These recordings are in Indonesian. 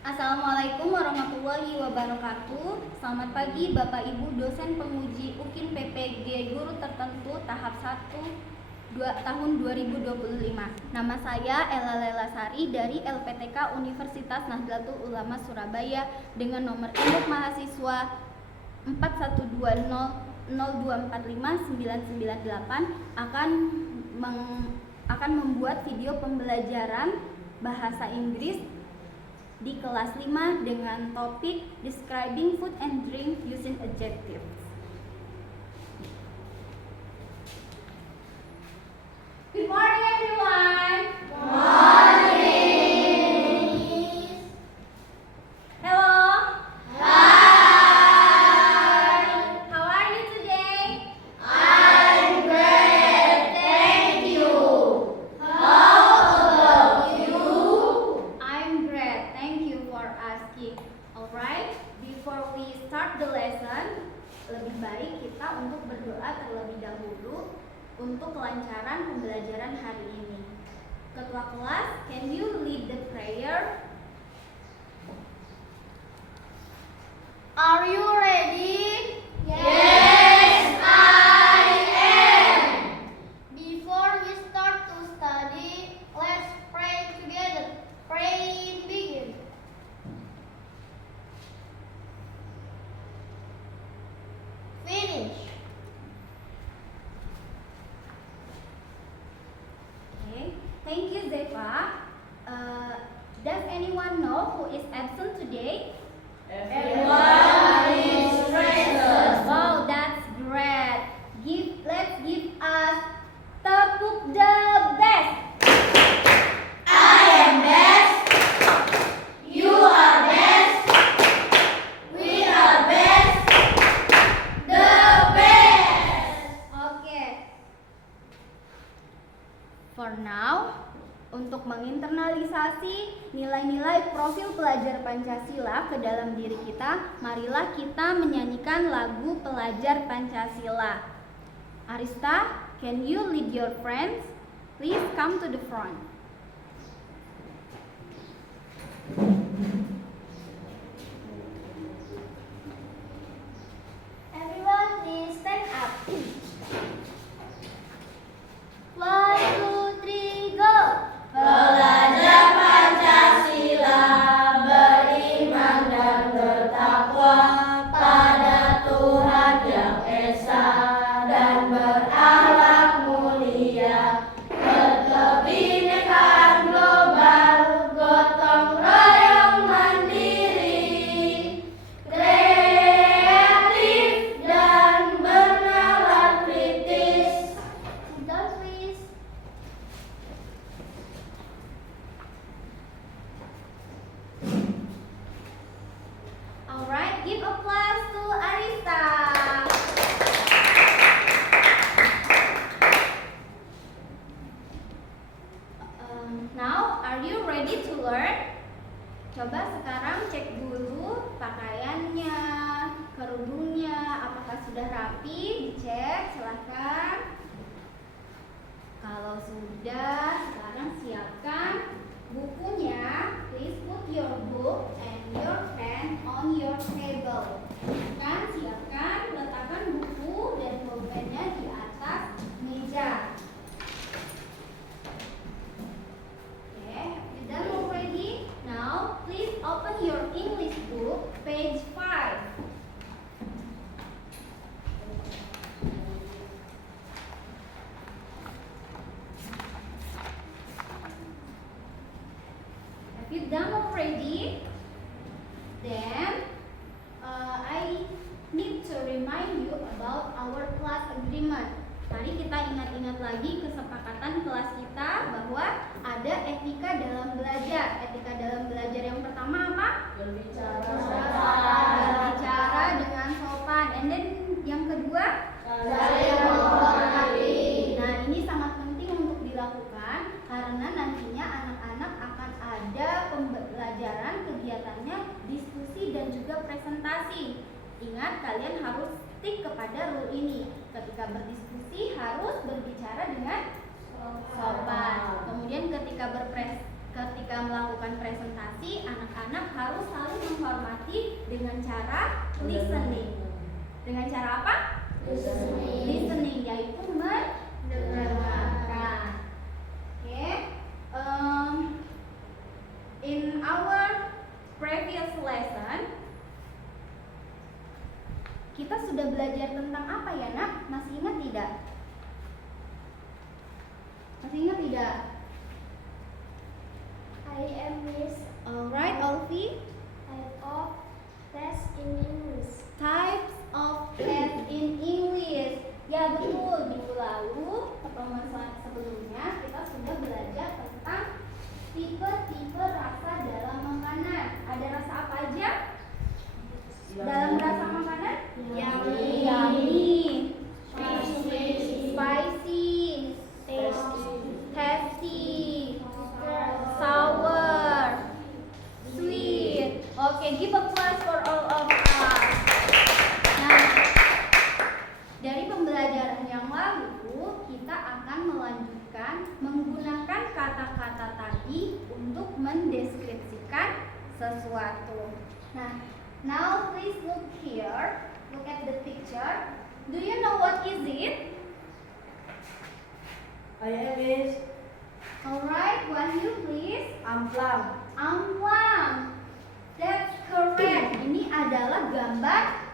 Assalamualaikum warahmatullahi wabarakatuh. Selamat pagi Bapak Ibu dosen penguji UKIN PPG Guru Tertentu tahap 1 tahun 2025. Nama saya Ella Lela Sari dari LPTK Universitas Nahdlatul Ulama Surabaya dengan nomor induk mahasiswa 412002459998 akan membuat video pembelajaran bahasa Inggris di kelas 5 dengan topik Describing Food and Drink Using Adjectives. Good morning everyone. Morning. Hello. Hi. How are you today? I'm great, thank you. How about you? I'm great. Thank you for asking. Alright, before we start the lesson, lebih baik kita untuk berdoa terlebih dahulu untuk kelancaran pembelajaran hari ini. Ketua kelas, can you lead the prayer? Are you ready? Yes, I am. Before we start to study, let's pray together. Praying begin. Finish. Okay, thank you Zefa. Does anyone know who is absent today? Everyone is present. Wow, that's great. Let's give us tepuk the best. I am best. You are best. We are best. The best. Okay. For now, untuk menginternalisasi nilai-nilai profil pelajar Pancasila ke dalam diri kita, marilah kita menyanyikan lagu pelajar Pancasila. Arista, can you lead your friends? Please come to the front. Everyone please stand up. 1, 2, 3, go. Belajar Pancasila, beriman dan bertakwa pada Tuhan Yang Esa dan berakhlak mulia. Kebinekaan global, gotong royong mandiri, kreatif dan bernalar kritis. Down please. Alright, give applause to Arista. Now, are you ready to learn? Coba sekarang cek dulu pakaiannya, kerudungnya, apakah sudah rapi? Dicek, silahkan. Kalau sudah, sekarang siapkan bukunya. Please put your book and your pen on your table. Siapkan, letakkan buku dan pulpennya di atas meja. Okay, have you done already? Now, please open your English book, page 5. Have you done already? Then, I need to remind you about our class agreement. Mari kita ingat-ingat lagi kesepakatan kelas kita bahwa ada etika dalam belajar. Etika dalam belajar yang pertama apa? Berbicara dengan sopan. And then yang kedua? Saling menghormati. Nah, ini sangat penting untuk dilakukan karena nantinya anak-anak akan ada pembelajaran kegiatannya diskusi dan juga presentasi. Ingat, kalian harus stick kepada rule ini. Ketika berdiskusi harus berbicara dengan sopan. Kemudian ketika ketika melakukan presentasi, anak-anak harus saling menghormati dengan cara listening. Dengan cara apa? Listening, yaitu mendengarkan. Oke. In our previous lesson, kita sudah belajar tentang apa ya, Nak? Masih ingat tidak? Masih ingat tidak? I am Miss. Alright, Olvi. Type of test in English. Types of test in English. Ya betul, minggu lalu pertemuan sebelumnya kita sudah belajar tentang tipe-tipe rasa dalam makanan. Ada rasa apa aja? Dalam rasa makanan? Yummy, spicy, tasty, sour, sweet. Oke, give applause for all of us. Nah, dari pembelajaran yang lalu kita akan melanjutkan menggunakan kata-kata tadi untuk mendeskripsikan sesuatu. Nah, now please look here. Look at the picture. Do you know what is it? I am Miss. Alright, one you please. Amplang. Amplang. That's correct. Ini adalah gambar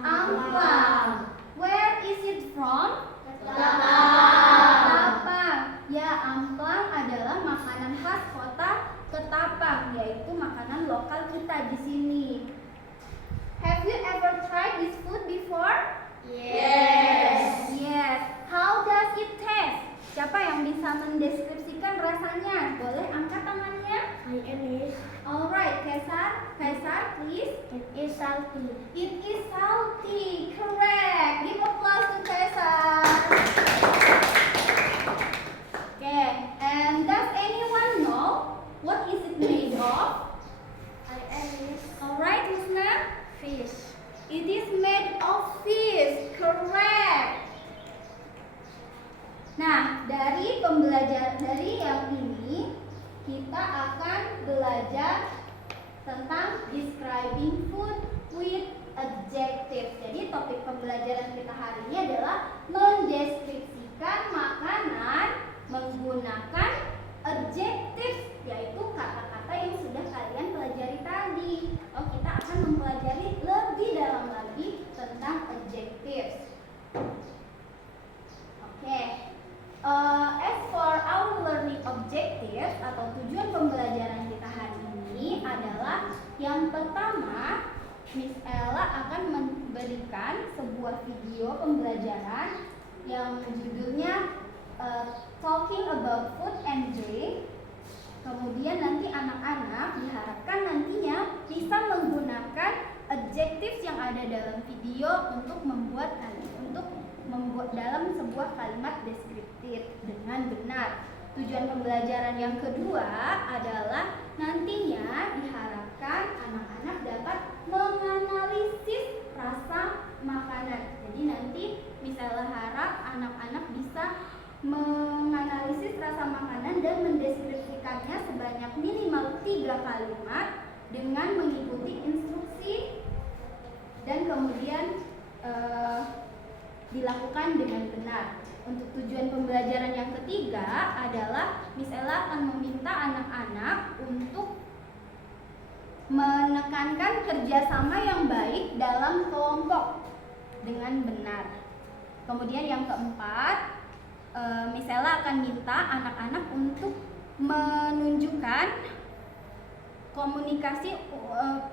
amplang. Where is it from? Ketapang. Ya, amplang adalah makanan khas kota Ketapang, yaitu makanan lokal kita di sini. Have you ever tried this food before? Yes. Yes. How does it taste? Siapa yang bisa mendeskripsikan rasanya? Boleh angkat tangannya? I am Miss. Alright, Kaisar, please. It is salty. It is salty, correct. Give applause to Kaisar. Okay, and does anyone know what is it made of? I am Miss. Alright, Husna. Fish. It is made of fish, correct. Nah, dari yang ini kita akan belajar tentang describing food with adjectives. Jadi topik pembelajaran kita hari ini adalah mendeskripsikan makanan menggunakan adjectives, yaitu kata-kata yang sudah kalian pelajari tadi. Oh, kita akan mempelajari lebih dalam lagi tentang adjectives. Oke. As for our learning objectives atau tujuan pembelajaran kita hari ini adalah yang pertama, Miss Ella akan memberikan sebuah video pembelajaran yang judulnya Talking About Food and Drink. Kemudian nanti anak-anak diharapkan nantinya bisa menggunakan adjectives yang ada dalam video untuk membuat dalam sebuah kalimat deskriptif dengan benar. Tujuan pembelajaran yang kedua adalah nantinya diharapkan anak-anak dapat menganalisis rasa makanan. Jadi nanti misalnya harap anak-anak bisa menganalisis rasa makanan dan mendeskripsikannya sebanyak minimal 3 kalimat dengan mengikuti instruksi dan kemudian dilakukan dengan benar. Untuk tujuan pembelajaran yang ketiga adalah Miss Ella akan meminta anak-anak untuk menekankan kerjasama yang baik dalam kelompok dengan benar. Kemudian yang keempat, Miss Ella akan minta anak-anak untuk menunjukkan komunikasi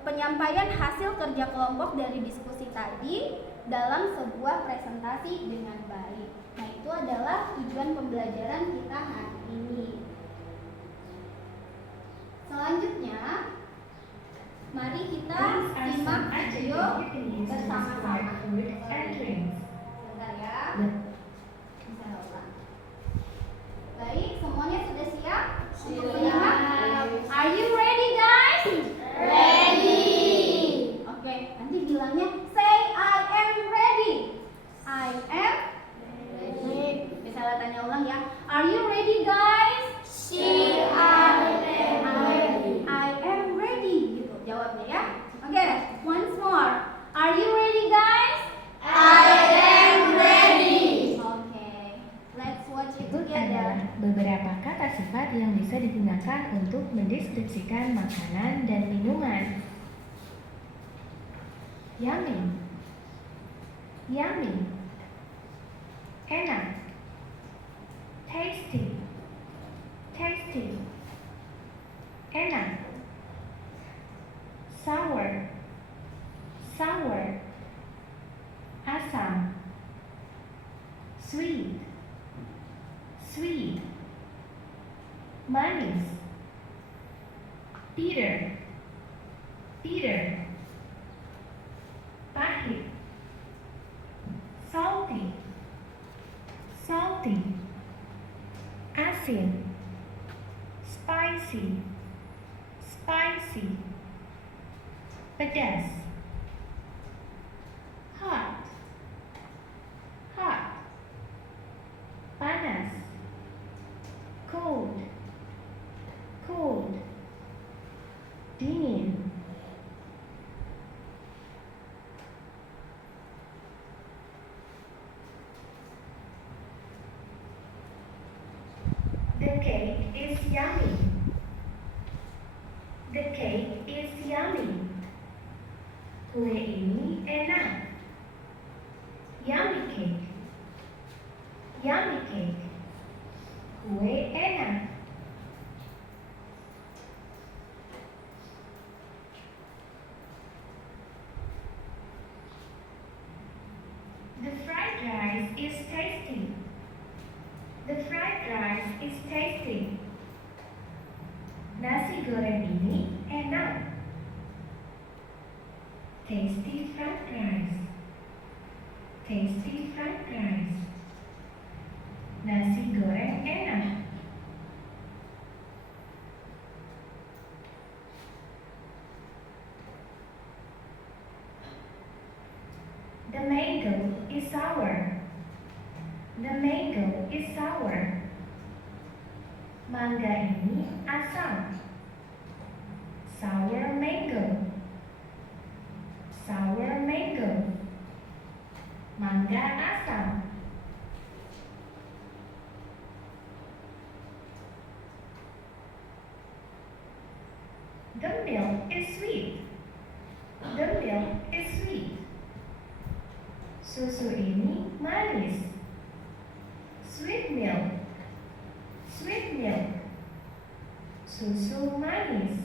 penyampaian hasil kerja kelompok dari diskusi tadi dalam sebuah presentasi dengan baik. Nah, itu adalah tujuan pembelajaran kita hari ini. Selanjutnya, mari kita simak video bersama-sama. Sebentar ya. Baik, semuanya sudah siap? Untuk menyimak? Are you ready, guys? Ready. Oke, nanti bilangnya say I am ready. I am ready. Bisa tanya ulang ya. Are you ready, guys? She are ready. mendeskripsikan makanan dan minuman. Yummy, yummy, enak. Tasty, tasty, enak. Sour, sour, asam. Sweet, sweet, manis. Bitter, bitter, pahit. Salty, salty, asin. Spicy, spicy, pedas. Hot, hot, panas. Cold, cold, dingin. The cake is yummy. The cake is yummy. Kue ini enak. Yummy cake. Yummy cake. Kue enak. The fried rice is tasty. The fried rice is tasty. Nasi goreng ini enak. Tasty fried rice. Tasty fried rice. Nasi goreng enak. The mango is sour. The mango is sour. Mangga ini asam. Sour mango. Sour mango. Mangga asam. The milk is sweet. The milk is sweet. Susu ini manis. Sweet milk. Sweet milk. Susu manis.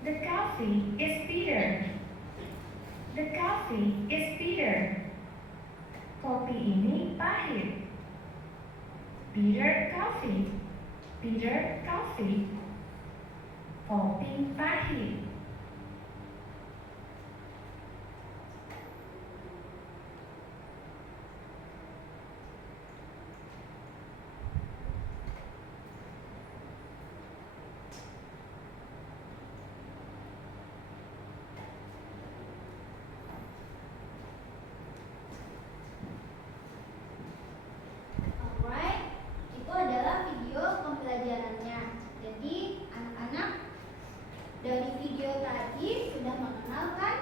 The coffee is bitter. The coffee is bitter. Kopi ini pahit. Bitter coffee. Bitter coffee. Kopi pahit. Alright, itu adalah video pembelajarannya. Jadi anak-anak dari video tadi sudah mengenalkan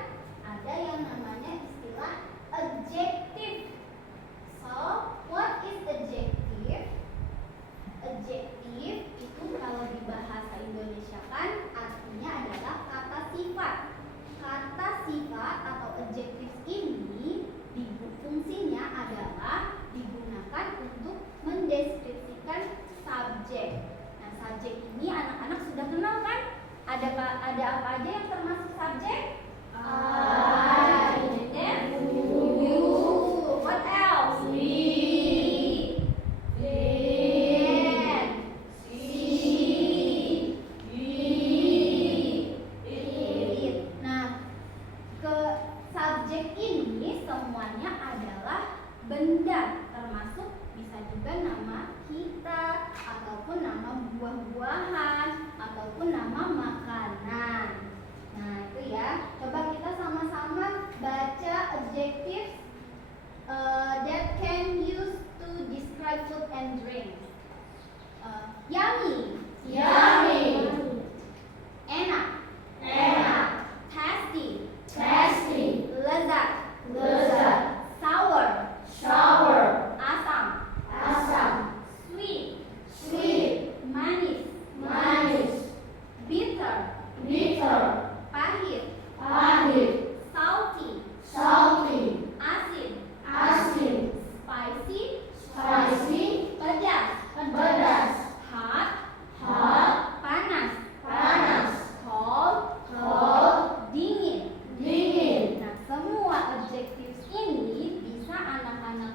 ada yang namanya istilah adjective. So, what is adjective? Adjective itu kalau di bahasa Indonesia kan artinya adalah kata sifat. Kata sifat atau adjective ini fungsinya adalah digunakan untuk mendeskripsikan subjek. Nah, subjek ini anak-anak sudah kenal kan? Ada apa aja yang termasuk subjek? I, you, what else? We, then, she, it. Nah, ke subjek ini semuanya adalah benda, termasuk bisa juga nama kita ataupun nama buah-buahan ataupun nama makanan. Nah, itu ya. Coba kita sama-sama baca adjectives that can use to describe food and drink. Yummy. Yummy. Enak. Enak. Tasty. Tasty. Lezat. Lezat. Sour.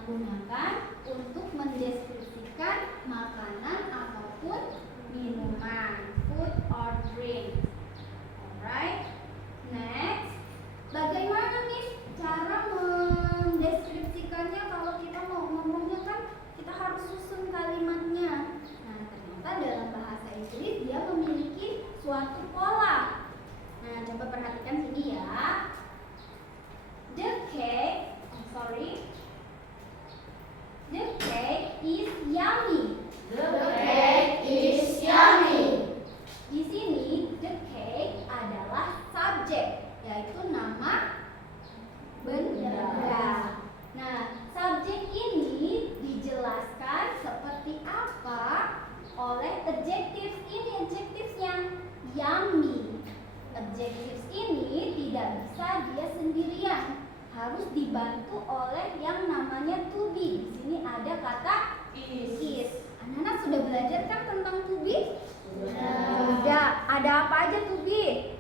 gunakan untuk mendeskripsikan makanan ataupun minuman, food or drink. Alright. Next, bagaimana nih cara mendeskripsikannya? Kalau kita mau ngomongnya kan kita harus susun kalimatnya. Nah, ternyata dalam bahasa Inggris dia memiliki suatu pola. Nah, coba perhatikan sini ya. The cake is yummy. The cake is yummy. Di sini the cake adalah subjek, yaitu nama benda. Nah, subjek ini dijelaskan seperti apa oleh adjectives ini. Adjectivesnya yummy. Adjectives ini tidak bisa dia sendirian, harus dibantu oleh yang namanya to be. Di sini ada kata is. Anak-anak sudah belajar kan tentang to be? Sudah. Ada apa aja to be?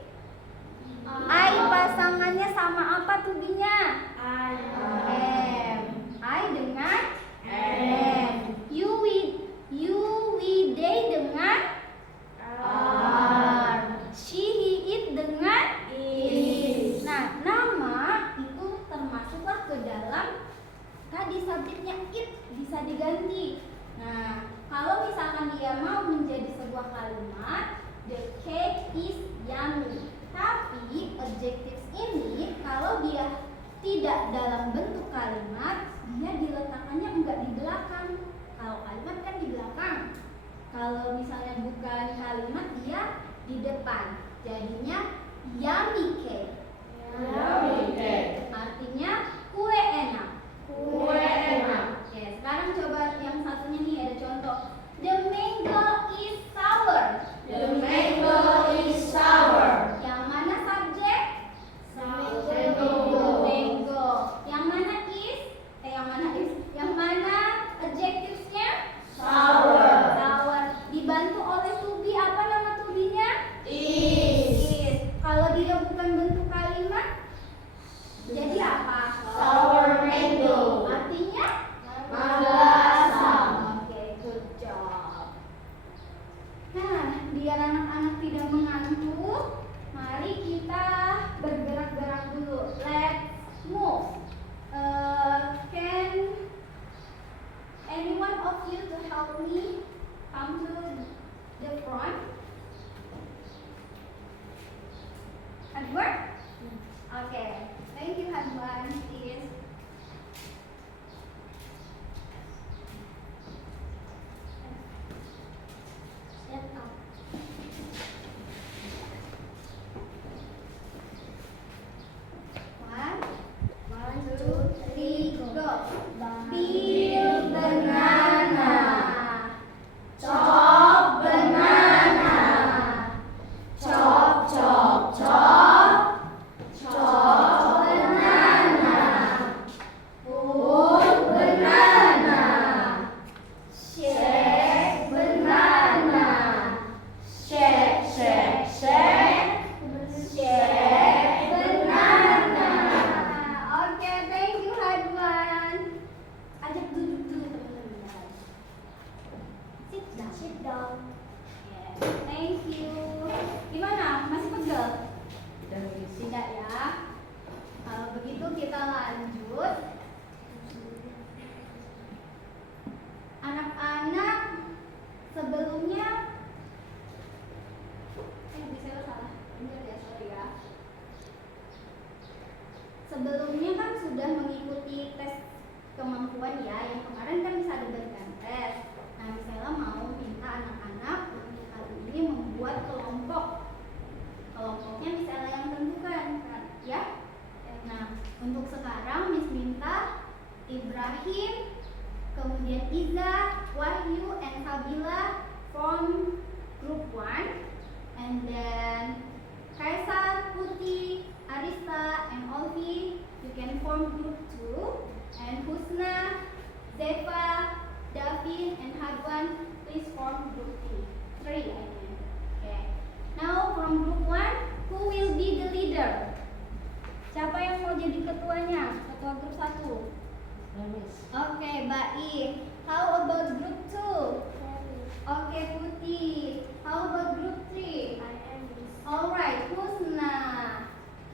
I pasangannya sama apa to be-nya? Am. I dengan am. You, we, they dengan are. She, he, it dengan is. Nah, nama itu termasuklah ke dalam tadi subjeknya it, bisa diganti. Nah, kalau misalkan dia mau menjadi sebuah kalimat, the cake is yummy. Tapi adjectives ini kalau dia tidak dalam bentuk kalimat, dia diletakkannya enggak di belakang. Kalau kalimat kan di belakang. Kalau misalnya bukan kalimat, dia di depan. Jadinya yummy cake. Yummy cake. Artinya kue enak. Kue enak. Oke, sekarang coba yang satunya nih, ada contoh. The mango is sour. The mango is sour. Yang mana subjek? Mango. Mango. Yang mana is? Yang mana adjectives-nya? Sour. Sour. Dibantu oleh to be. Apa nama to be-nya? Is. Kalau dia bukan bentuk kalimat, jadi apa? Sour mango. Artinya? Mangga asam. Oke, good job. Nah, biar anak-anak tidak mengantuk, mari kita bergerak-gerak dulu. Let's move. Can any one of you to help me come to the front? Edward? Okay. Thank you, Edward. Please. Stand up. One, two, three, go. Peel banana. Chop banana. Chop, chop, chop. Chop banana. Put banana. Shake banana. Shake, shake, shake. Shake banana. Oke, thank you, Hadwan. Ajak duduk dulu teman-teman. Sit down. Yes, thank you. Gimana? Masih pegel? Tidak ya. Kalau begitu kita lanjut. Anak-anak sebelumnya bisa salah. Benar ya, sorry ya. Sebelumnya kan sudah mengikuti tes kemampuan ya. Yang kemarin kan bisa diberikan tes. Nah, misalnya mau minta anak-anak untuk kali ini membuat kelompok. Kelompoknya misalnya yang tentukan kan, ya. Nah, untuk sekarang Miss minta Ibrahim, kemudian Iza, Wahyu, and Sabila form group 1, and then Kaisar, Putih, Arista, and Olvi, you can form group 2, and Husna, Zefa, Davin, and Hadwan, please form group 3, I mean. Okay. Now from group 1, who will be the leader? Siapa yang mau jadi ketuanya? Ketua grup 1? Oke, Oke, baik. How about group 2? Very. Oke, Putih. How about group 3? I am Miss. Alright, Husna.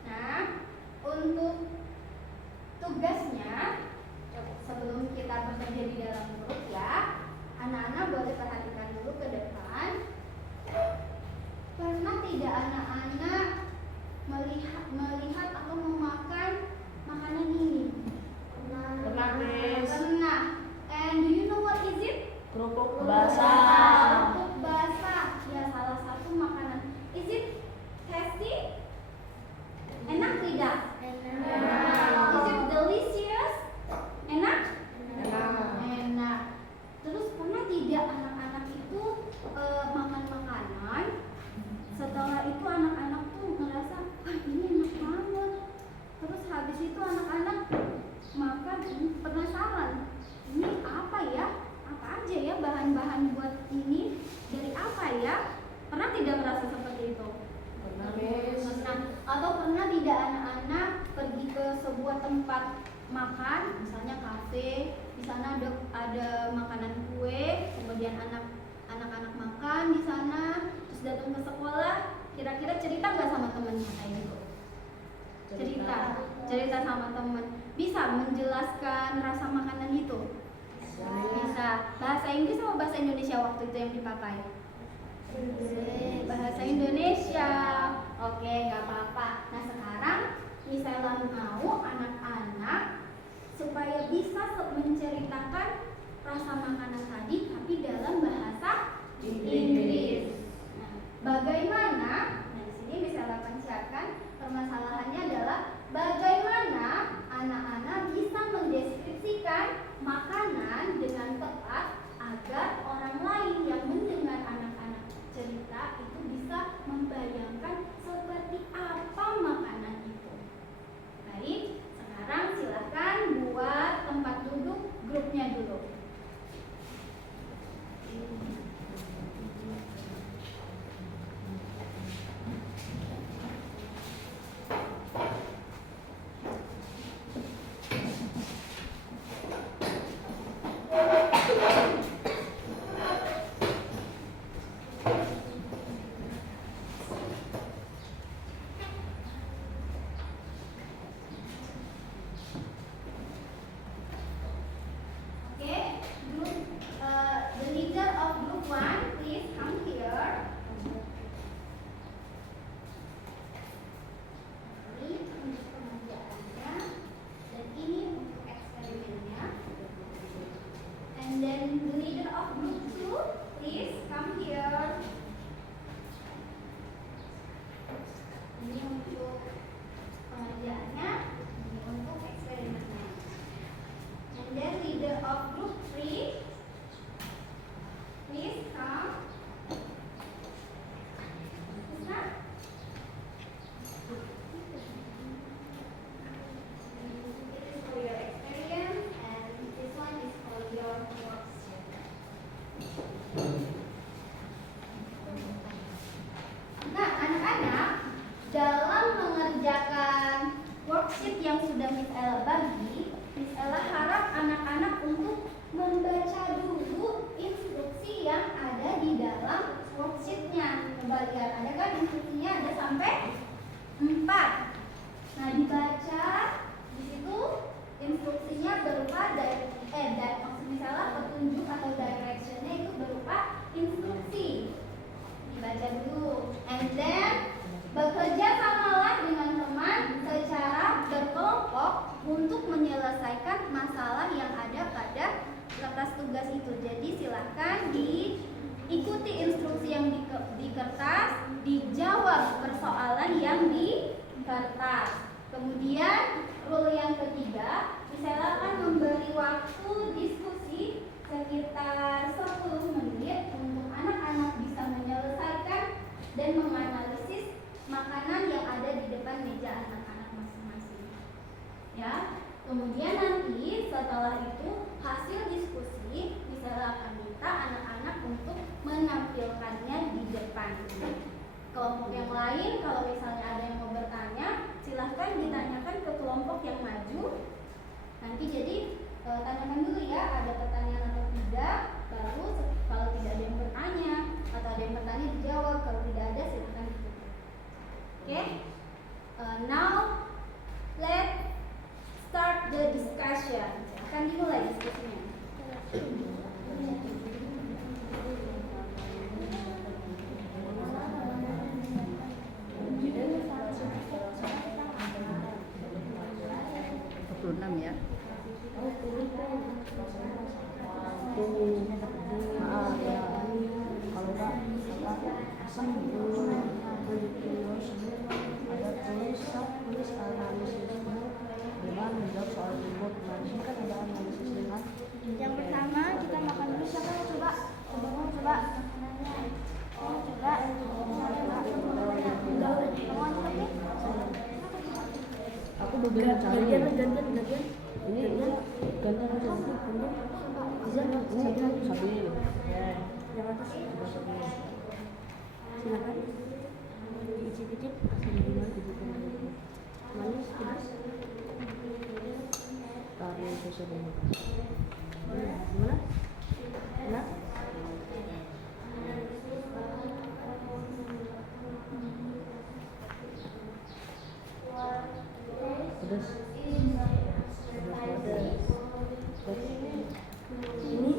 Nah, untuk tugasnya sebelum kita bekerja di dalam grup ya, anak-anak boleh perhatikan dulu ke depan. Pernah tidak anak-anak melihat atau memakan makanan ini? Pernah, Miss. Pernah. And do you know what is it? Kerupuk Kerupuk basah. Ya, salah satu makanan. Is it tasty? Enak tidak? Is it delicious? Enak? Enak. Terus pernah tidak anak-anak itu makan makanan? Setelah itu anak-anak tuh ngerasa, wah ini enak banget. Terus habis itu anak-anak makan, penasaran, ini apa ya? Apa aja ya bahan-bahan buat ini? Dari apa ya? Pernah tidak merasa seperti itu? Pernah. Atau pernah tidak anak-anak pergi ke sebuah tempat makan, misalnya kafe, di sana ada makanan kue, kemudian anak-anak makan di sana, terus datang ke sekolah, kira-kira cerita nggak sama temennya kayak gitu? Cerita sama temen. Bisa menjelaskan rasa makanan itu? Bisa. Bahasa Inggris sama bahasa Indonesia waktu itu yang dipakai? Bahasa Indonesia. Oke, nggak apa-apa. Nah sekarang misalnya mau anak-anak supaya bisa menceritakan rasa makanan tadi tapi dalam bahasa Inggris. Nah, bagaimana? Nah di sini bisa akan siapkan. Permasalahannya adalah bagaimana anak-anak bisa mendeskripsikan makanan dengan tepat agar orang lain yang mendengar anak-anak cerita itu bisa membayangkan seperti apa makanan itu. Baik, sekarang silakan buat tempat duduk grupnya dulu. Okay, the leader of group 1, please come here. Ini untuk pengerjaannya dan ini untuk eksperimennya. And then the leader of group 2, please come here. Ini untuk pengerjaannya, ini untuk eksperimennya. And then leader of group 3, please come. Husna? This is for your experience and this one is for your worksheet. Nah, anak-anak, dalam mengerjakan worksheet yang sudah Miss Ella bagi, Miss Ella harap anak-anak untuk membaca dulu instruksi yang ada di dalam worksheetnya. Coba lihat, ada kan instruksinya ada sampai 4. Nah, dibaca di situ instruksinya berupa maksud misalnya petunjuk atau directionnya itu berupa instruksi. Dibaca dulu, and then bekerja samalah dengan teman secara berkelompok untuk menyelesaikan masalah yang ada pada kertas tugas itu. Jadi silahkan diikuti instruksi yang di kertas, dijawab persoalan yang di kertas. Kemudian rule yang ketiga, silakan memberi waktu diskusi sekitar 10 menit untuk anak-anak bisa menyelesaikan dan menganalisis makanan yang ada di depan meja anak-anak masing-masing. Ya, kemudian nanti setelah itu hasil diskusi bisa akan minta anak-anak untuk menampilkannya di depan. Kelompok yang lain, kalau misalnya ada yang mau bertanya, silahkan ditanyakan ke kelompok yang maju. Nanti jadi tanyakan dulu ya, ada pertanyaan atau tidak. Baru kalau tidak ada yang bertanya atau ada yang bertanya dijawab. Kalau tidak ada silakan ditutup. Oke? Now let's start the discussion. Akan dimulai diskusinya. Ya. Maaf ya, kalau nggak asam dulu ada tulis analisisme dengan menjawab soal tersebut. Nah, di sini kan ada analisis dengan Yang pertama kita makan dulu. Siapa mau coba? Mau coba? Mau coba? Mau coba? aku udah mencari gantian ini gantian aja sambil yang atas silakan icip-icip kasih gimana gitu manis pedas taruh susu dulu gimana enak pedas ini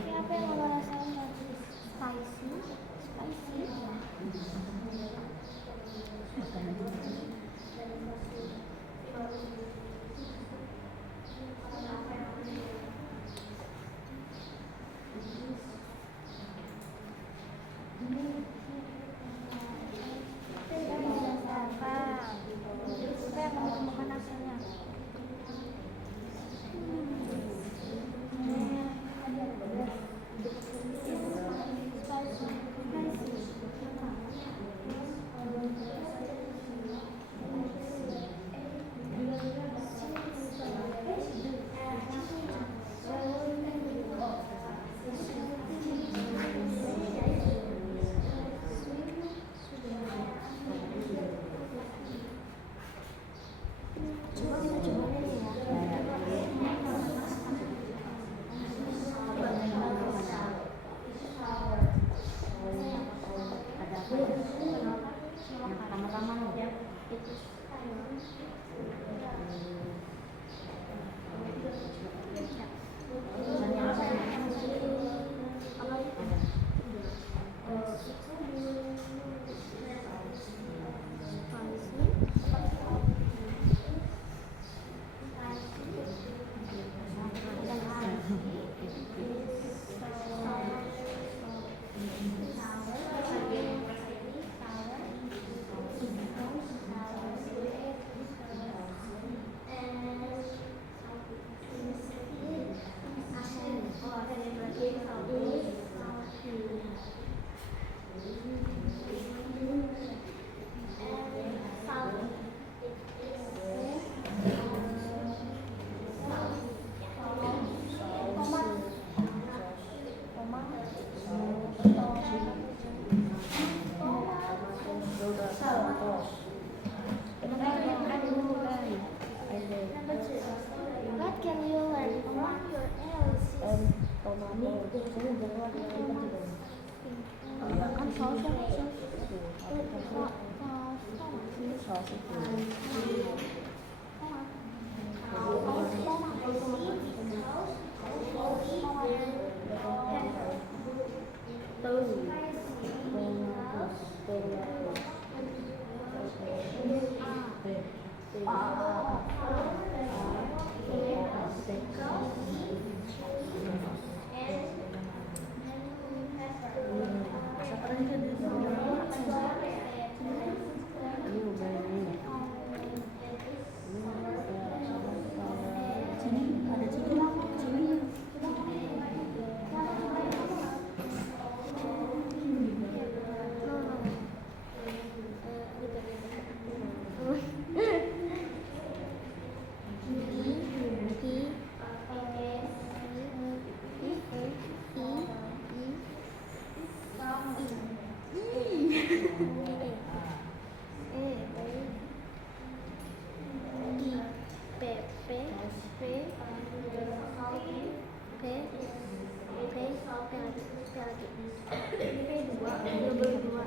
Siapa yang mau rasain tadi? Spicy? lagi. Ini kayak dua, double dua.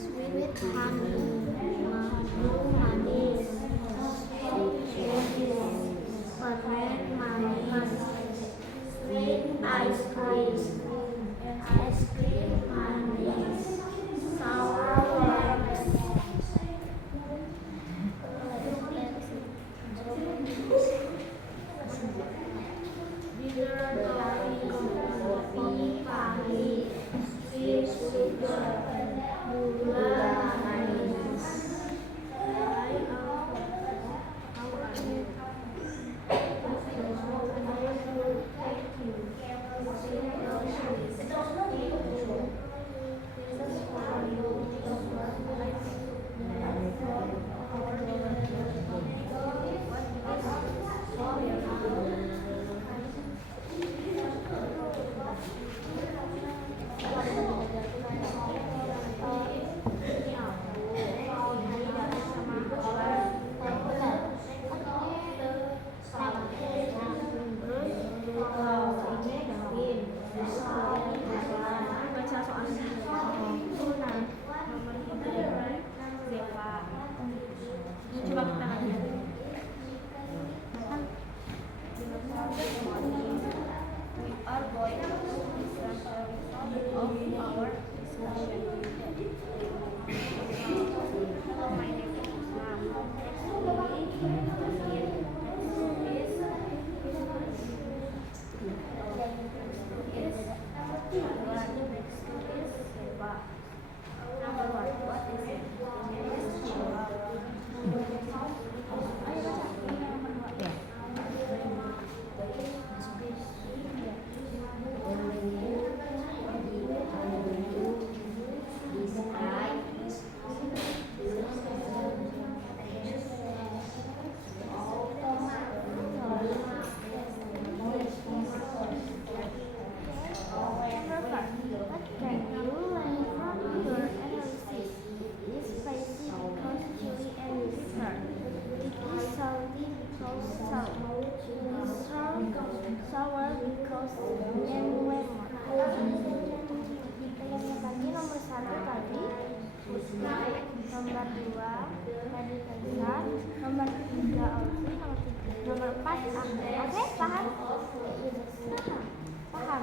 Sweet honey, madu manis, permen manis, sweet ice cream manis, sour wax, bitter kopi pahit, sweet sugar, gula manis. Coba kita lihat. We are going to discuss the result of our discussion. Hello, my name is Islam. Number one, what is it? Sour because and lemon. Dipilihnya tadi nomor 1 tadi, nomor 2 tadi Kaisar, nomor 3 Audrey, nomor 4 aku. Oke, paham? Paham.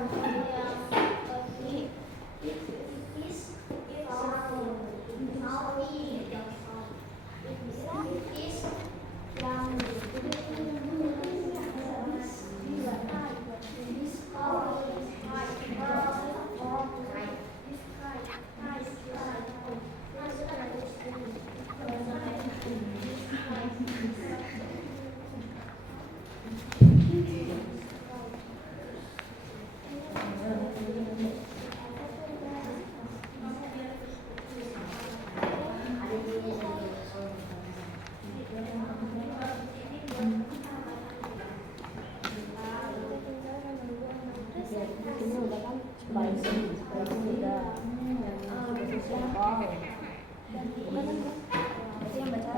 Itu yang baca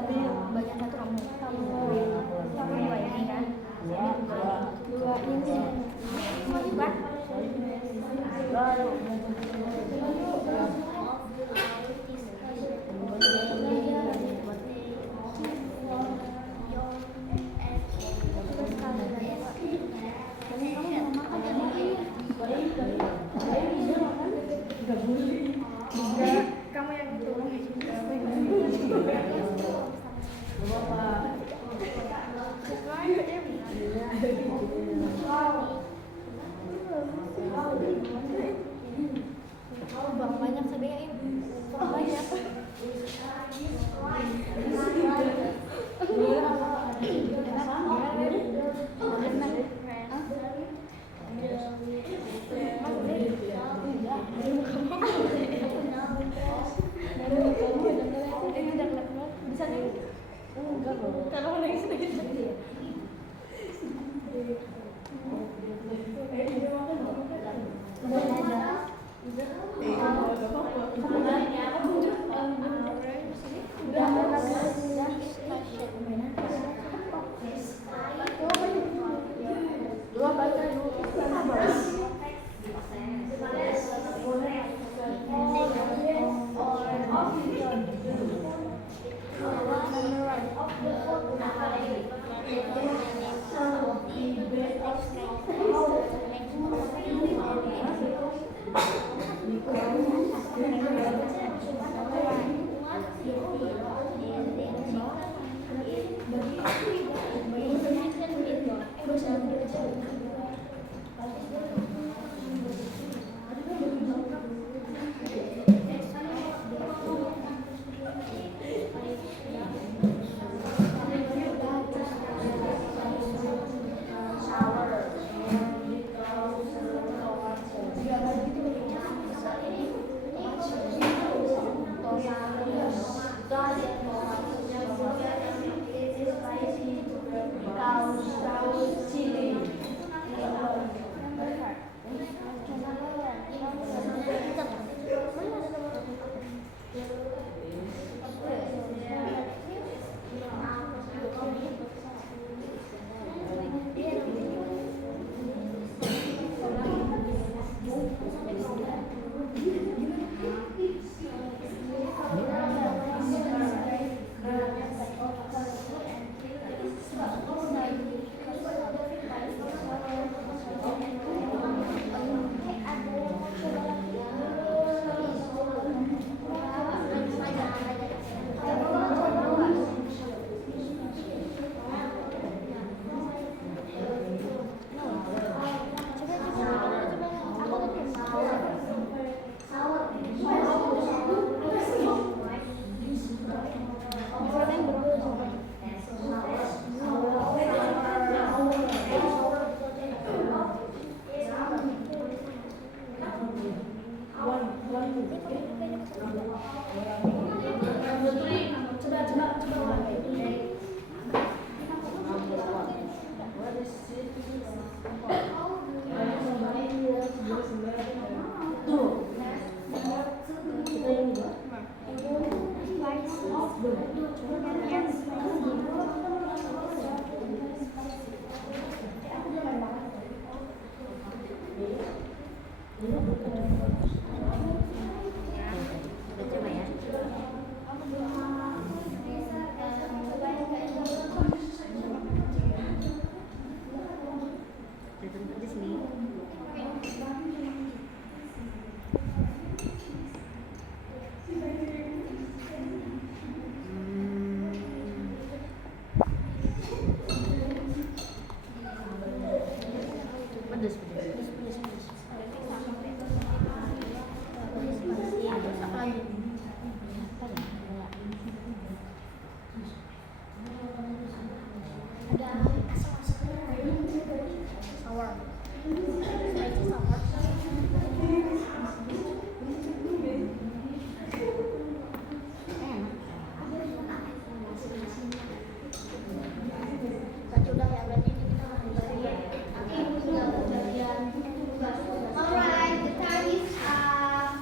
bagian satu kamu. Kamu dua ini kan? Dua ini. Mau dibuat? Kamu yang itu. Bang banyak sebenarnya. Bang banyak. Alright, the time is up.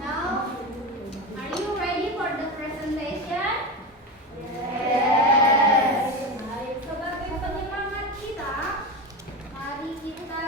Now, are you ready for the presentation? Yes. Sebagai penyemangat kita, mari kita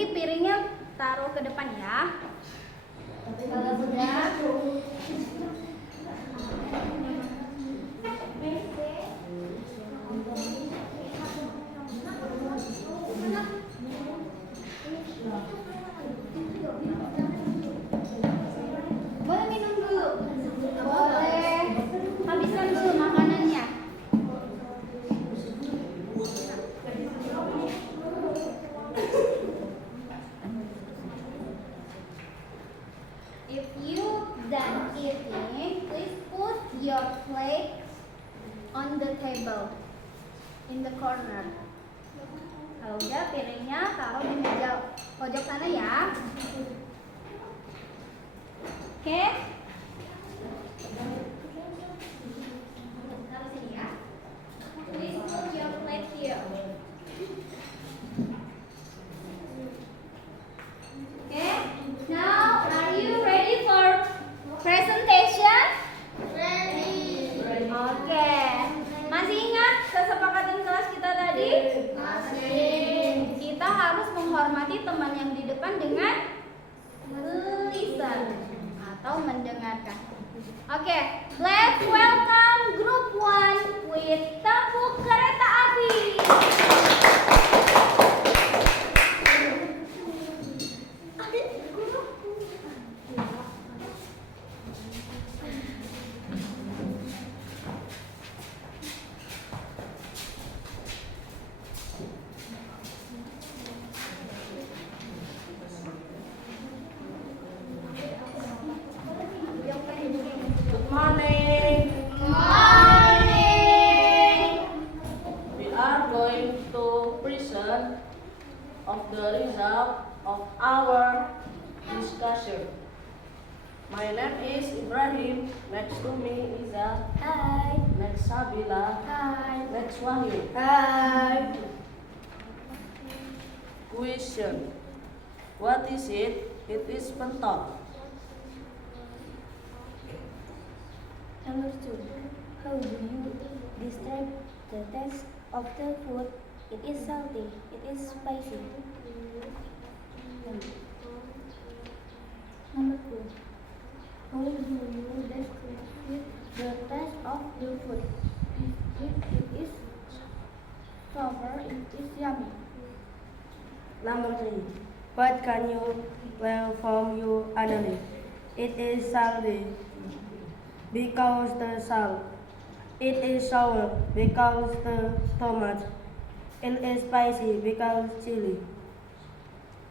Nanti piringnya taruh ke depan ya. Kalau sudah. Boleh minum dulu? Boleh. Habiskan dulu makanannya. If you done eating, please put your plate on the table in the corner. Kalau udah piringnya taruh di meja pojok sana ya. Oke? Taruh sini ya. Please put your plate here. Okay, now are you ready for presentation? Ready. Oke, masih ingat kesepakatan kelas kita tadi? Masih. Kita harus menghormati teman yang di depan dengan listen atau mendengarkan. Oke, let's welcome group 1 with tepuk kereta api. Good morning. We are going to present of the result of our discussion. My name is Ibrahim. Next to me is Hai. next Sabila. Hai. Next Wahyu. Hai. Question. What is it? It is pentol. Number 2. How do you describe the taste of the food? It is salty. It is spicy. Number 2. How do you describe the taste of the food? It is sour. It is yummy. Number 3. What can you learn from your analysis? It is salty because the salt. It is sour because the tomato. It is spicy because chili.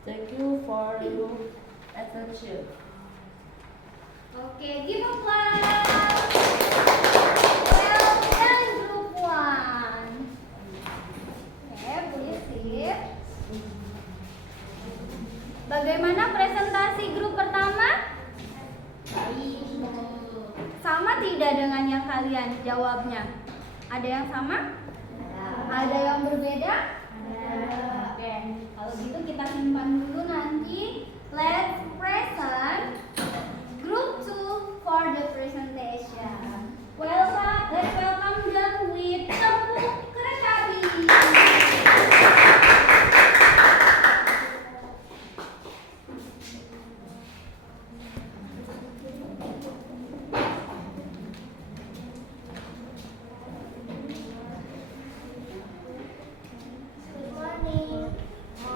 Thank you for your attention. Oke, give applause. Well done, group 1. Oke, boleh sip. Bagaimana presentasi grup pertama? Sama tidak dengan yang kalian jawabnya? Ada yang sama? Ada yang berbeda? Oke, kalau gitu kita simpan dulu nanti. Let's present group 2 for the presentation. Let's welcome them with tepuk kereta api.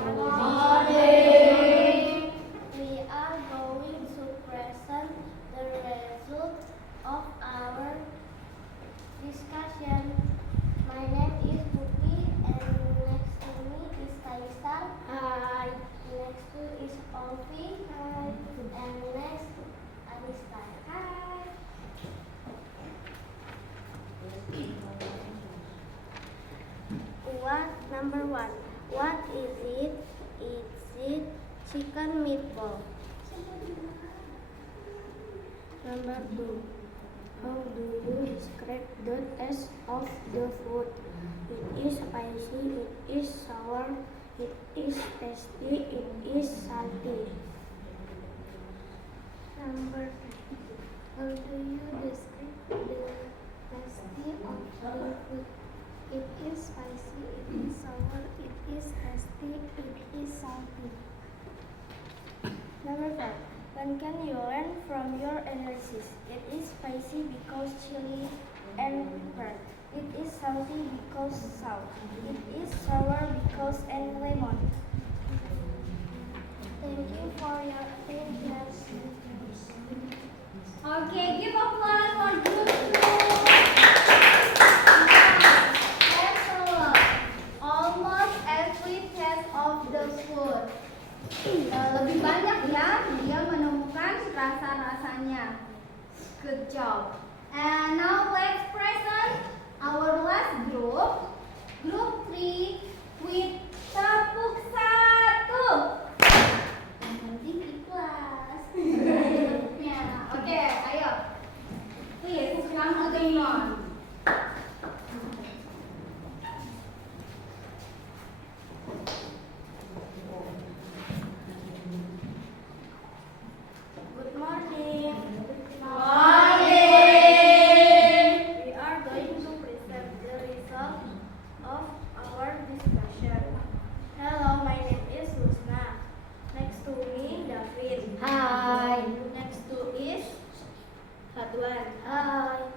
Good morning. We are going to present the result of our discussion. My name is Putri and next to me is Kaisar. Hi. Next to is Olvi. Hi. And next Anista. Hi. Number 1. What is it? Is it chicken meatball? Number 2. How do you describe the taste of the food? It is spicy, it is sour, it is tasty, it is salty. Number 3. How do you describe the tasty of the food? It is spicy, it is sour, it is tasty, it is salty. Number 5. When can you learn from your analysis? It is spicy because chili and pepper. It is salty because salt. It is sour because and lemon. Thank you for your attention. Okay, give applause for group 2. That's all. Almost every taste of the food. Lebih banyak ya dia menemukan rasa-rasanya. Good job. And now let's present our last group. Group 3 with tepuk 1. Yang penting ikhlas. Ya, oke, ayo. Please come to the front. Good morning. Morning. We are going to present the result of our discussion. Hello, my name is Rusna. Next to me, David. Hi. Next to is Radwan. Hi.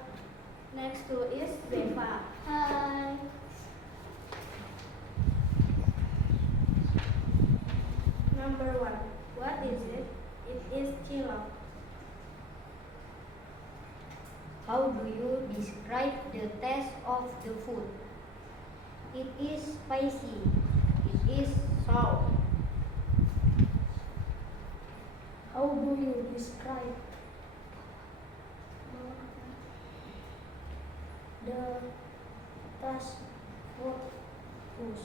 Next to is Deva. Hi. Number 1. What is it? It is cilok. How do you describe the taste of the food? It is spicy. It is sour. How do you describe the taste of food?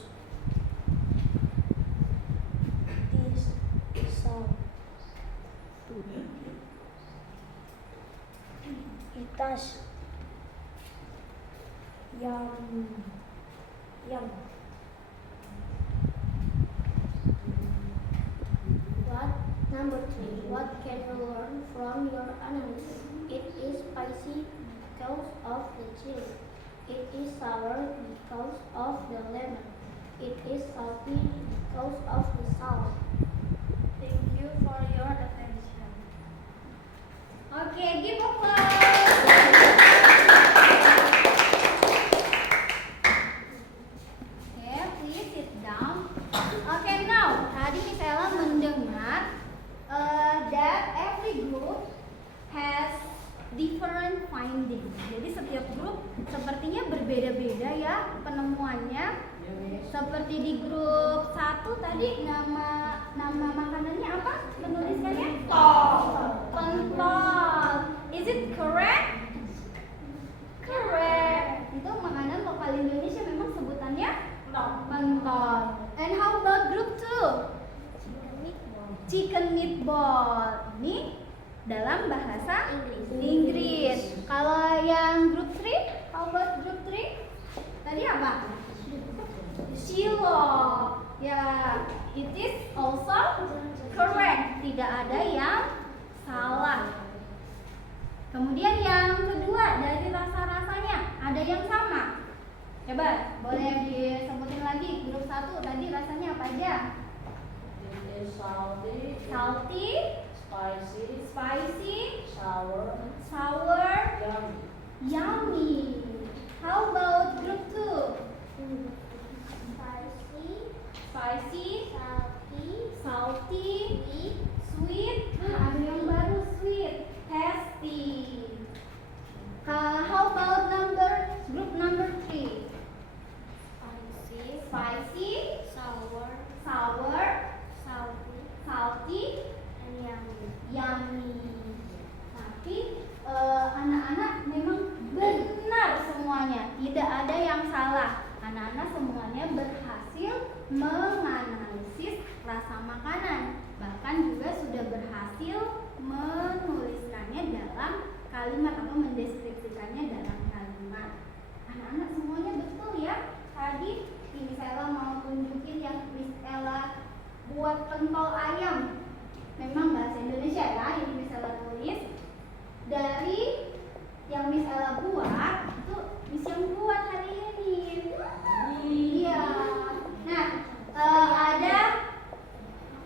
It is sour. It is yum. What? Number 3. What can you learn from your analysis? It is spicy because of the chili. It is sour because of the lemon. It is salty because of the salt. Thank you for your attention. Okay, give applause. Okay, please sit down. Okay, now tadi Miss Ella mendengar that every group has different findings. Jadi setiap grup sepertinya berbeda-beda ya penemuannya. Seperti di grup 1 tadi nama makanannya apa? Menuliskannya? Pentol. Is it correct? Correct. Itu makanan lokal Indonesia memang sebutannya pentol. And how about group 2? Chicken meatball. Ini dalam bahasa Inggris. Kalau yang group 3, how about group 3? Tadi apa? Cilok. Ya, it is also correct. Tidak ada yang salah. Kemudian yang kedua dari rasa-rasanya ada yang sama. Coba boleh disebutin lagi grup 1 tadi rasanya apa aja? It is salty, Salty, spicy, spicy, sour, sour, yummy. yummy. How about group 2? Spicy, salty, sweet. Ada yang baru sweet, tasty. How about group number 3? Spicy, sour, salty, yummy. Tapi anak-anak memang benar semuanya, tidak ada yang salah. Anak-anak semuanya berhasil menganalisis rasa makanan, bahkan juga sudah berhasil menuliskannya dalam kalimat atau mendeskripsikannya dalam kalimat. Anak-anak semuanya betul ya. Tadi Miss Ella mau tunjukin yang Miss Ella buat pentol ayam. Memang bahasa Indonesia ya yang Miss Ella tulis. Dari yang Miss Ella buat itu Miss yang buat hari ini. Iya. Nah, ada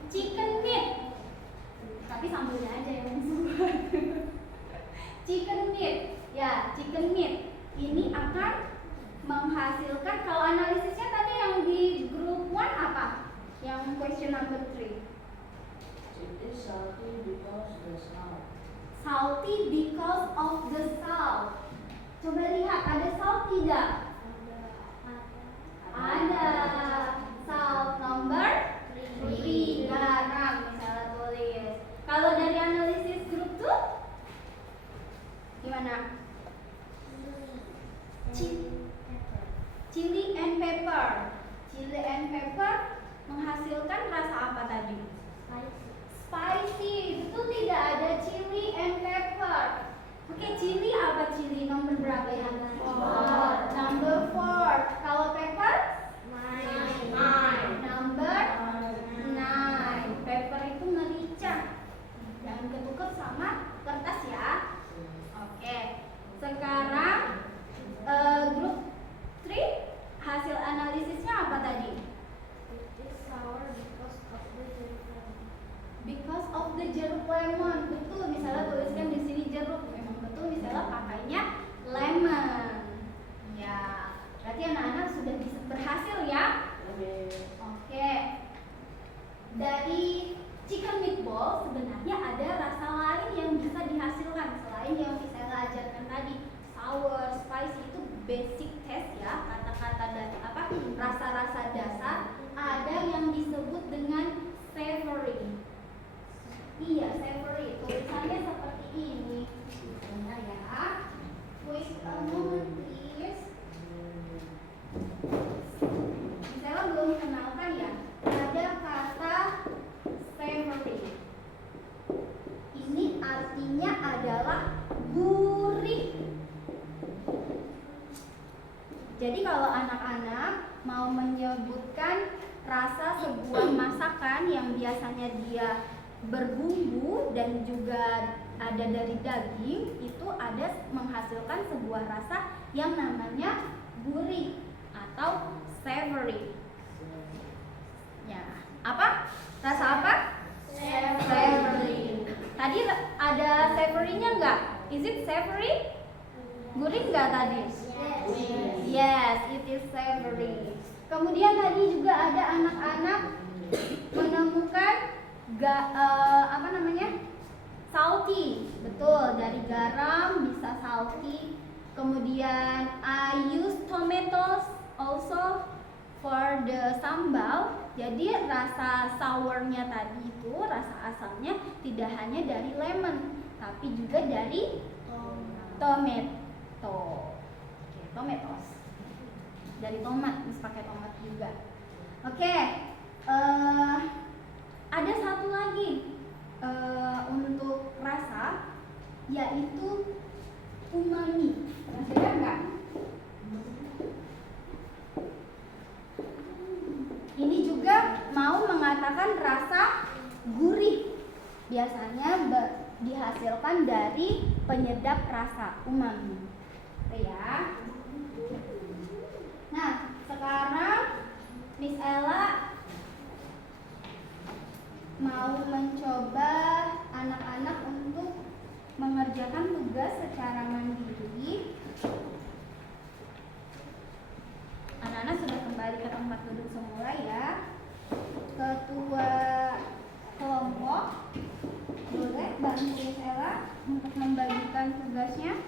chicken meat. tapi sambelnya aja yang membuat. Chicken meat, ya chicken meat ini akan menghasilkan, kalau analisisnya tadi yang di grup 1 apa? Yang question number 3. It is salty because the salt. Salty because of the salt. Coba lihat, ada salt tidak? Ada. Salt number 3, garam misalnya tulis. Kalau dari analisis grup 2 gimana? Chili and pepper. Chili and pepper menghasilkan rasa apa tadi? Spicy. Betul tidak? Ada chili and pepper. Oke, chili apa chili? Nomor berapa ya? Number 4. Kalau pepper? 9. Number 9. Pepper itu merica. Jangan ketukar sama kertas ya. Oke. Sekarang grup 3 hasil analisisnya apa tadi? Because of the jeruk lemon. Betul, misalnya tuliskan di sini jeruk. Memang betul, misalnya pakainya lemon. Ya, berarti anak-anak sudah bisa berhasil ya. Oke. Dari chicken meatball sebenarnya ada rasa lain yang bisa dihasilkan selain yang misalnya ajarkan tadi. Sour, spicy itu basic taste ya, kata-kata rasa-rasa dasar. Ada yang disebut dengan savory. Iya, savory. Tulisannya seperti ini. Benar ya. Wait a moment please. Misalnya belum kenalkan ya. Ada kata savory. Ini artinya adalah gurih. Jadi kalau anak-anak mau menyebutkan rasa sebuah masakan yang biasanya dia berbumbu dan juga ada dari daging, itu ada menghasilkan sebuah rasa yang namanya gurih atau savory. Ya, apa? Rasa apa? Savory. Tadi ada savory-nya enggak? Is it savory? Gurih enggak tadi? Yes, it is savory. Kemudian tadi juga ada anak-anak menemukan salty. Betul, dari garam bisa salty. Kemudian I use tomatoes also for the sambal. Jadi rasa sournya tadi itu, rasa asamnya tidak hanya dari lemon, tapi juga dari tomato. Oke, tomatoes. Dari tomat, bisa pakai tomat juga. Oke, ada satu lagi untuk rasa, yaitu umami. Perhatikan nggak? Ini juga mau mengatakan rasa gurih. Biasanya dihasilkan dari penyedap rasa umami. Oke ya. Nah, sekarang Miss Ella mau mencoba anak-anak untuk mengerjakan tugas secara mandiri. Anak-anak sudah kembali ke tempat duduk semula ya. Ketua kelompok boleh bantu Miss Ella untuk membagikan tugasnya.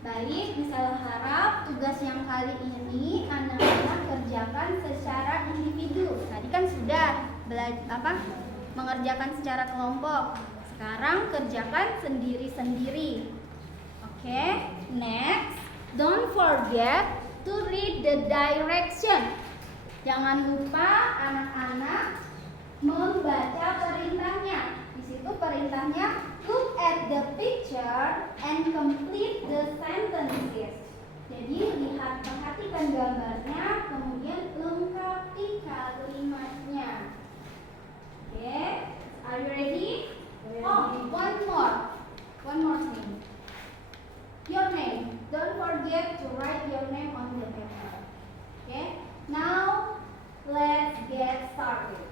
Baik, misalnya harap tugas yang kali ini anak-anak kerjakan secara individu. Tadi kan sudah mengerjakan secara kelompok. Sekarang kerjakan sendiri-sendiri. Oke, next, don't forget to read the direction. Jangan lupa anak-anak membaca perintahnya. Di situ perintahnya look at the picture and complete the sentences. Jadi lihat, perhatikan gambarnya, kemudian lengkapi kalimatnya. Okay, are you ready? Oh, one more thing. Your name. Don't forget to write your name on the paper. Okay. Now let's get started.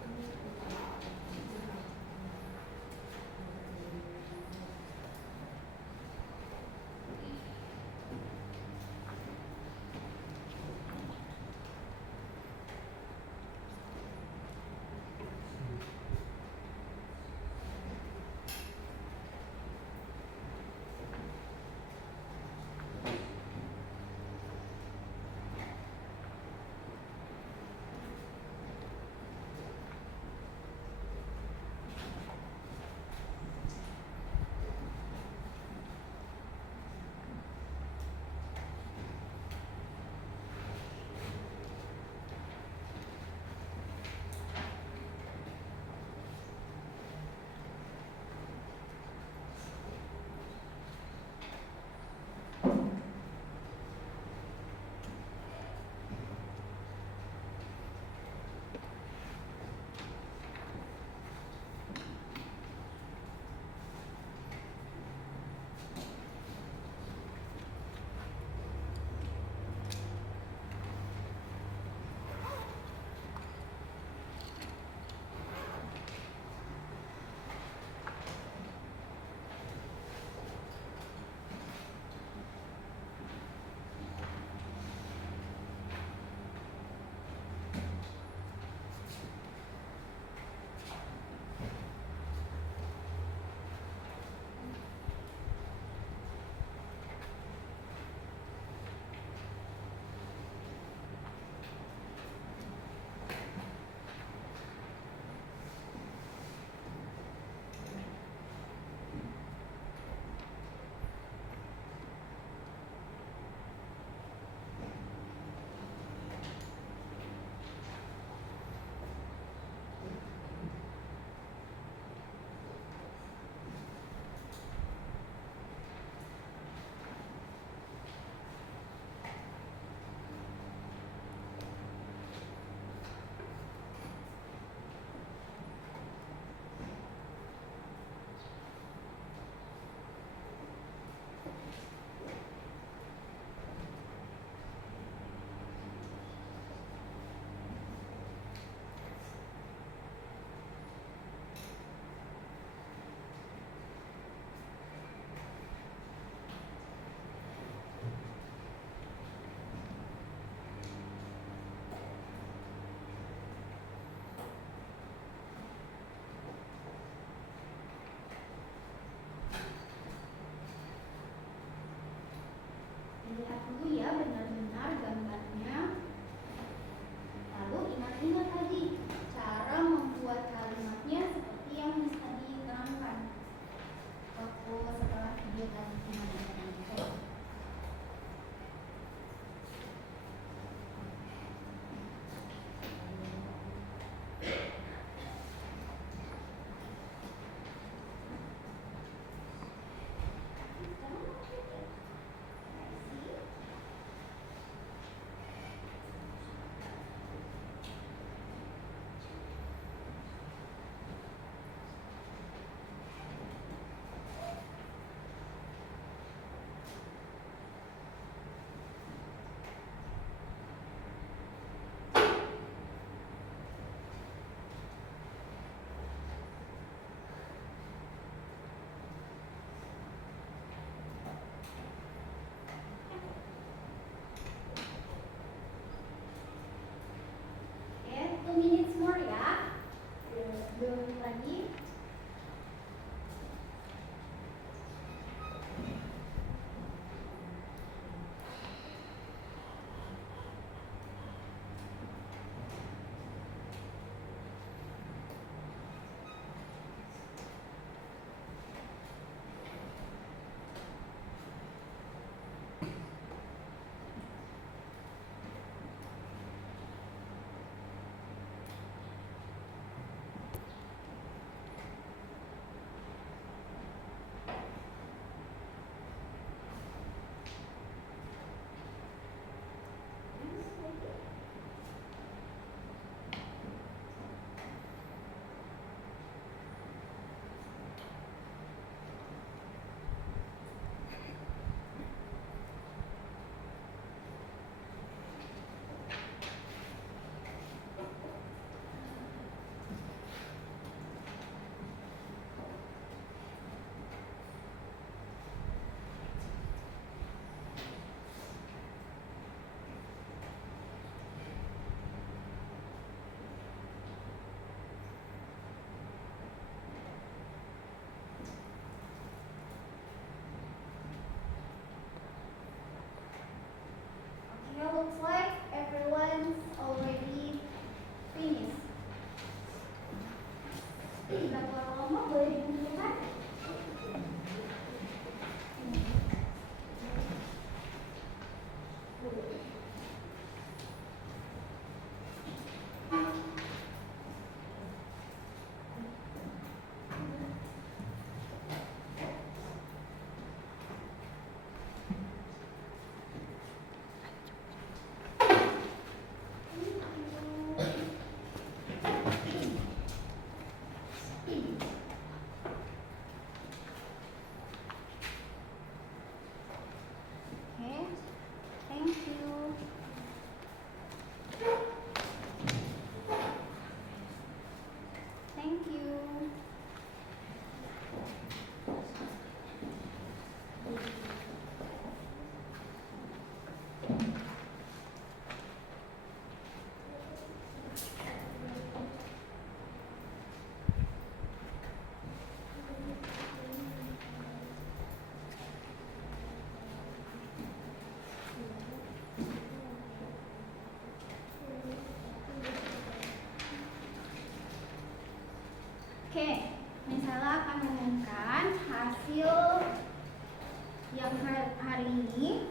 hari ini.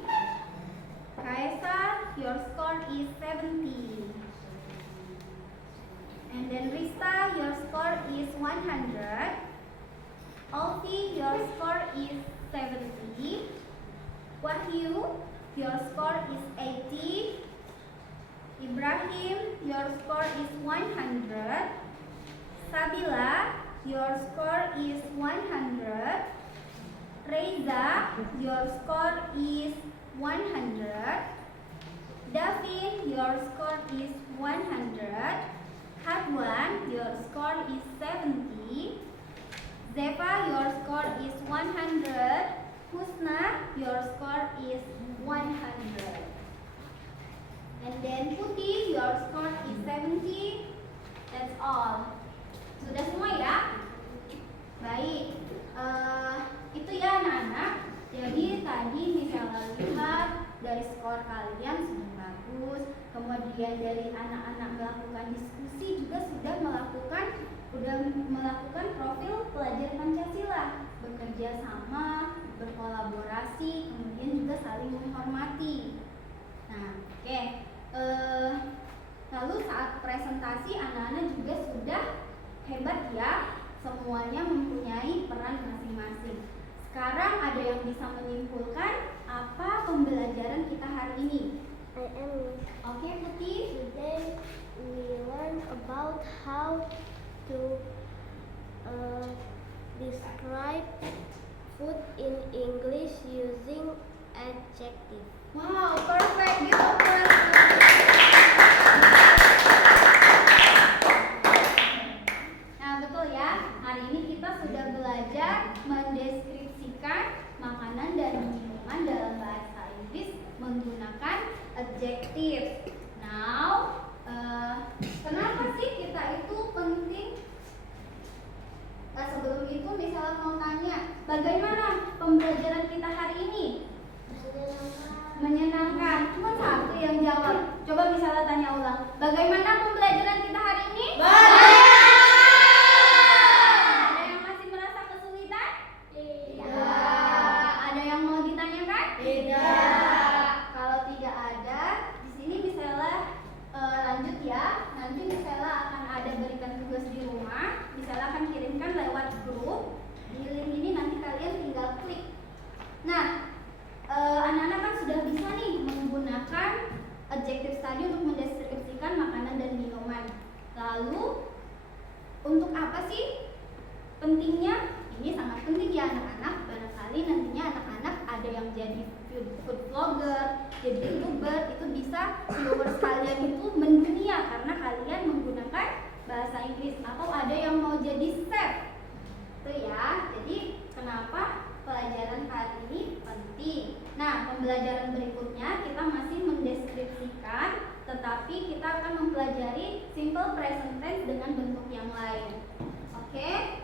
Kaisar, your score is 70. And then Rista, your score is 100. Alfie, your score is 70. Wahyu, your score is 80. Ibrahim, your score is 100. Sabila, your score is 100. Reza, your score is 100. Davin, your score is 100. Hadwan, your score is 70. Zefa, your score is 100. Husna, your score is 100. And then Putih, your score is 70. That's all. Sudah semua ya? Baik. Itu ya anak-anak. Jadi tadi misalnya lihat dari skor kalian sudah bagus. Kemudian dari anak-anak melakukan diskusi juga sudah melakukan profil pelajar Pancasila, bekerja sama, berkolaborasi, kemudian juga saling menghormati. Nah, oke. Lalu saat presentasi anak-anak juga sudah hebat ya, semuanya mempunyai peran masing-masing. Sekarang ada yang bisa menyimpulkan apa pembelajaran kita hari ini? I am. Oke, Putih. Today we learn about how to describe food in English using adjective. Wow, perfect. Beautiful. Nah, betul ya. Hari ini kita sudah belajar mendeskripsikan makanan dan minuman dalam bahasa Inggris menggunakan adjective. Now, kenapa sih kita itu penting? Sebelum itu misalnya mau tanya, bagaimana pembelajaran kita hari ini? Menyenangkan. Cuma satu yang jawab. Coba misalnya tanya ulang. Bagaimana pembelajaran kita hari ini? Ada yang masih merasa kesulitan? Tidak. Ada yang mau ditanyakan? Tidak. Kalau tidak ada, di sini misalnya lanjut ya. Nanti misalnya akan ada berikan tugas di rumah. Misalnya akan kirimkan lewat grup. Di link ini nanti kalian tinggal klik. Nah, anak-anak kan sudah bisa nih menggunakan adjective study untuk mendeskripsikan makanan dan minuman. Lalu untuk apa sih pentingnya? Ini sangat penting ya anak-anak. Barangkali nantinya anak-anak ada yang jadi food vlogger, jadi YouTuber, itu bisa viewers kalian itu mendunia karena kalian menggunakan bahasa Inggris, atau ada yang mau jadi chef. Itu ya. Jadi kenapa pelajaran kali ini penting? Nah, pembelajaran berikutnya kita masih mendeskripsikan, tetapi kita akan mempelajari simple present tense dengan bentuk yang lain. Oke?